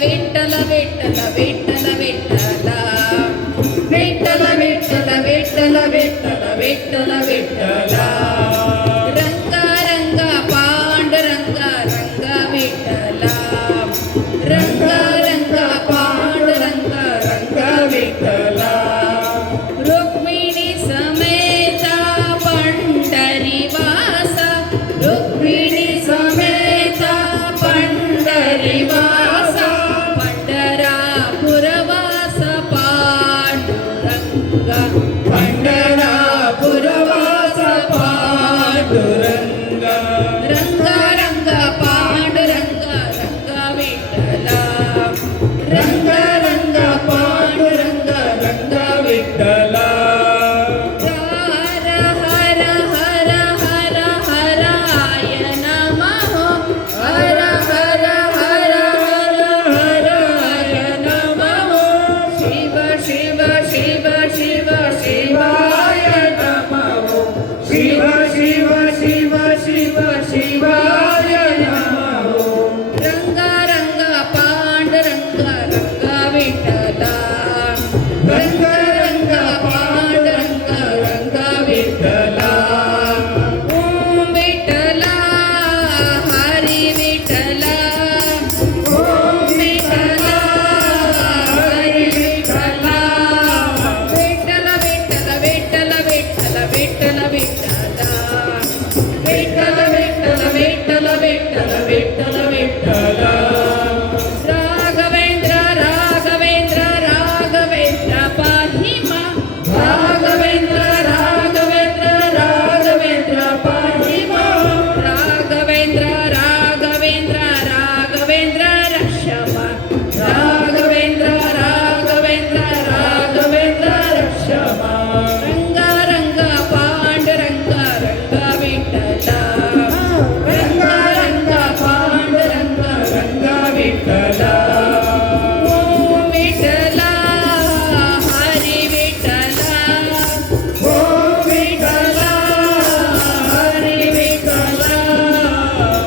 ವಿಠಲ ವಿಠಲ ವಿಠಲ ವಿಠಲ ವಿಠಲ ವಿಠಲ ವಿಠಲ ವಿಠಲ ವಿಠಲ ರಂಗ ರಂಗ ಪಾಂಡುರಂಗ ರಂಗ ವಿಠಲ ರಂಗ ರಂಗ ಪಾಂಡುರಂಗ ರಂಗ ವಿಠಲ ರುಕ್ಮಿಣಿ ಸಮೇತ ಪಂಡರಿವಾಸ ರುಕ್ಮಿಣಿ ಸಮೇತ ಪಂಡರಿವಾಸ ಪಂಡರಾಪುರವಾಸ ಪಾಂಡುರಂಗ ಪಂಡರಾಪುರವಾಸ ಪಾಂಡುರಂಗ ರಂಗ ರಂಗ ಪಾಂಡುರಂಗ ರಂಗ ವಿಠಲ ರಂಗ ರಂಗ ಪಾಂಡುರಂಗ ರಂಗ ವಿಠಲ ಹರ ಹರ ಹರ ಹರ ಹರಾಯ ನಮಃ ಹರ ಹರ ಹರ ಹರ ಹರಾಯ ನಮಃ ಶಿವ ಶಿವ ಶಿವ ಶಿವ ಶಿವಾಯ ನಮಃ ಶಿವ ಶಿವ ಶಿವ ಶಿವ ಶಿವಾಯ ನಮಃ ರಂಗ ರಂಗ ಪಾಂಡುರಂಗ ರಂಗ ವಿಠಲ ರಂಗ ರಂಗ ಪಾಂಡುರಂಗ ರಂಗ ವಿಠಲ ಓಂ ವಿಠಲ ಹರಿ ವಿಠಲ ಓಂ ವಿಠಲ ಹರಿ ವಿಠಲ ವಿಠಲ ವಿಠಲ ವಿಠಲ ವಿಠಲ ವಿಠಲ ವಿಠಲ ವಿಠಲ ವಿಠಲ ವಿಠಲ ವಿಠಲ ವಿಠಲ ವಿಠಲ ರಾಘವೇಂದ್ರ ರಾಘವೇಂದ್ರ ರಾಘವೇಂದ್ರ ಪಾಹಿ ಮಾ ರಾಘವೇಂದ್ರ ರಾಘವೇಂದ್ರ ರಾಘವೇಂದ್ರ ಪಾಹಿ ಮಾ ರಾಘವೇಂದ್ರ ರಾಘವೇಂದ್ರ ರಾಘವೇಂದ್ರ ರಕ್ಷಮ ರಾಘವೇಂದ್ರ ರಾಘವೇಂದ್ರ ರಾಘವೇಂದ್ರ ರಕ್ಷಮ ರಂಗ ರಂಗ ಪಾಂಡುರಂಗ ರಂಗ ವಿಠಲ ರಂಗ ರಂಗ ಪಾಂಡುರಂಗ ರಂಗ ವಿಠಲ ಓಂ ವಿಠಲ ಹರಿ ವಿಠಲ ಓಂ ವಿಠಲ ಹರಿ ವಿಠಲ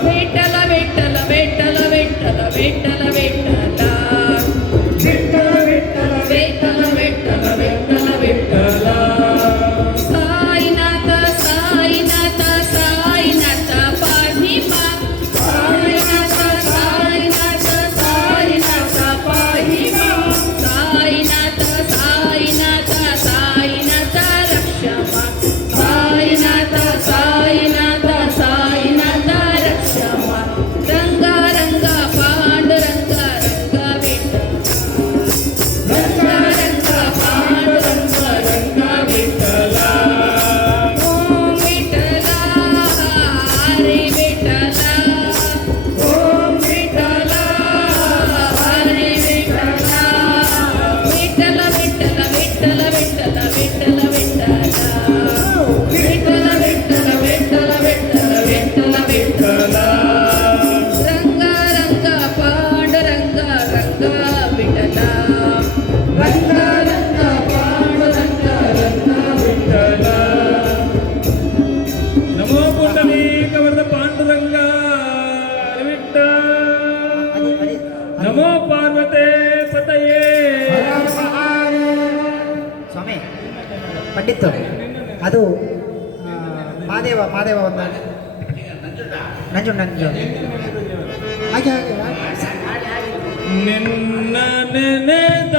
ವಿಠಲ ವಿಠಲ ವಿಠಲ ವಿಠಲ ವಿಠಲ ವಿಠಲ ವಿಠಲ ವಿಠಲ ವಿಠಲ ವಿಠಲ ವಿಠಲ ಸಾಯಿನಾಥ ಸಾಯಿನಾಥ ಸಾಯಿನಾಥ ಪಾಹಿ ಮಾ ಸಾಯಿನಾಥ ಸಾಯಿನಾಥ ಸಾಯಿನಾಥ ಪಾಹಿ ಮಾ ಸಾಯಿನಾಥ ಸಾಯಿನಾಥ ಸಾಯಿನಾಥ ರಕ್ಷಮ ಸಾಯಿನಾಥ ಸಾಯಿನಾಥ ಸಾಯಿನಾಥ ರಕ್ಷಮ ರಂಗ ರಂಗ ಪಾಂಡುರಂಗ ರಂಗ ವಿಠಲ ರಂಗ ರಂಗ ಪಾಂಡುರಂಗ ರಂಗ ವಿಠಲ ಓಂ ವಿಠಲ ಹರಿ ವಿಠಲ ಓಂ ವಿಠಲ ಹರಿ ವಿಠಲ ವಿಠಲ ವಿಠಲ ವಿಠಲ ವಿಠಲ ವಿಠಲ ವಿಠಲ ವಿಠಲ ವಿಠಲ ವಿಠಲ ವಿಠಲ ವಿಠಲ ರಂಗ ರಂಗ ಪಾಂಡುರಂಗ ರಂಗ ವಿಠಲ ರಂಗ ರಂಗ ಪಾಂಡುರಂಗ ರಂಗ ವಿಠಲ ನಮೋ ಪುಂಡರೀಕವರದ ಪಾಂಡುರಂಗ ವಿಠಲ ನಮೋ ಪಾರ್ವತೆ ಪತಯೇ ಸ್ವಾಮಿ ಪಂಡಿತ್ ಅದು ಮಾದೇವ ಮಾದೇವ ಒಂದು ನಂಜು ನಂಜು ಹಾಗೆ ಹಾಗೆ ನಿನ್ನ ನೆನೆದ